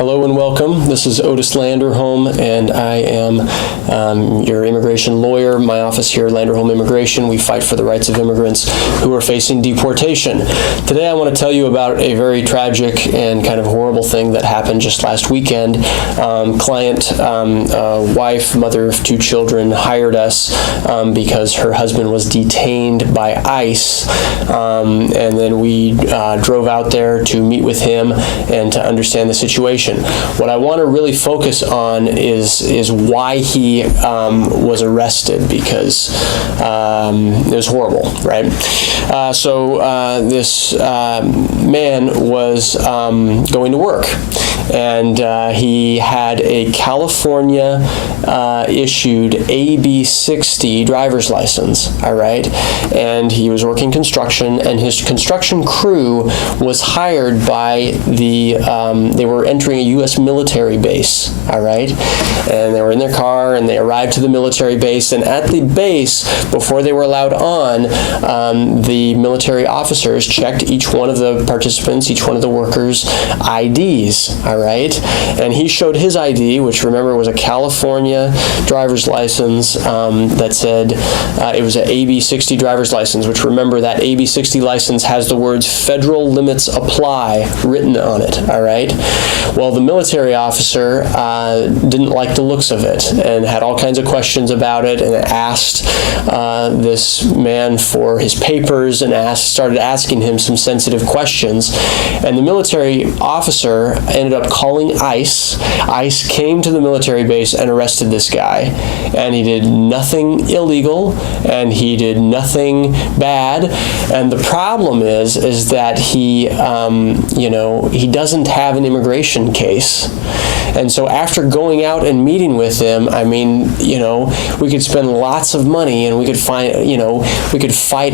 Hello and welcome. This is Otis Landerholm, and I am your immigration lawyer. My office here at Landerholm Immigration, we fight for the rights of immigrants who are facing deportation. Today I want to tell you about a very tragic and kind of horrible thing that happened just last weekend. Client, wife, mother of 2 children, hired us because her husband was detained by ICE, and then we drove out there to meet with him and to understand the situation. What I want to really focus on is why he was arrested, because it was horrible, right? This man was going to work, and he had a California issued AB60 driver's license, all right? And he was working construction, and his construction crew was hired by they were entering a U.S. military base, all right? And they were in their car, and they arrived to the military base, and at the base, before they were allowed on, the military officers checked each one of the participants, each one of the workers' IDs, all right? And he showed his ID, which, remember, was a California driver's license that said it was an AB60 driver's license, which, remember, that AB60 license has the words "federal limits apply" written on it, all right? Well, the military officer didn't like the looks of it and had all kinds of questions about it, and asked this man for his papers and started asking him some sensitive questions. And the military officer ended up calling ICE. ICE came to the military base and arrested this guy. And he did nothing illegal, and he did nothing bad. And the problem is that he doesn't have an immigration case. And so after going out and meeting with him, I mean, we could spend lots of money, and we could fight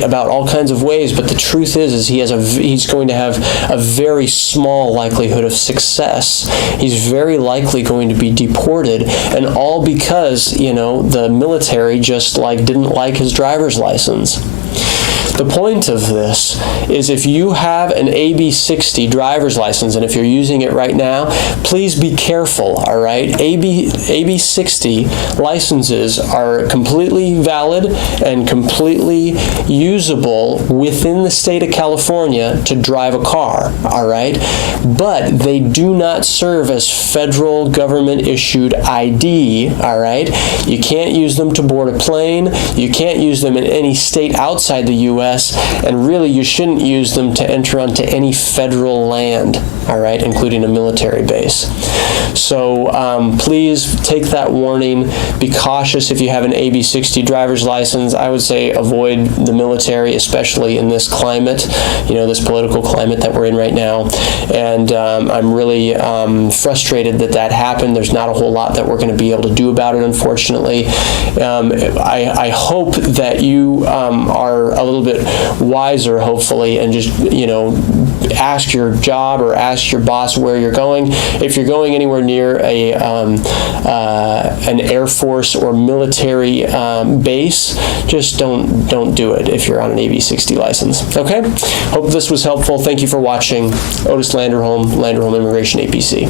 about all kinds of ways, but the truth is he's going to have a very small likelihood of success. He's very likely going to be deported, and all because, the military just didn't like his driver's license. The point of this is, if you have an AB60 driver's license, and if you're using it right now, please be careful, all right? AB60 licenses are completely valid and completely usable within the state of California to drive a car, all right? But they do not serve as federal government-issued ID, all right? You can't use them to board a plane. You can't use them in any state outside the U.S., and really you shouldn't use them to enter onto any federal land, all right, including a military base. So please take that warning. Be cautious if you have an AB60 driver's license. I would say avoid the military, especially in this climate, this political climate that we're in right now. And I'm really frustrated that happened. There's not a whole lot that we're going to be able to do about it, unfortunately. I hope that you are a little bit wiser, hopefully, and just ask your job or ask your boss where you're going. If you're going anywhere near an Air Force or military base, just don't do it if you're on an AB60 license. Okay? Hope this was helpful. Thank you for watching. Otis Landerholm, Landerholm Immigration, A.P.C.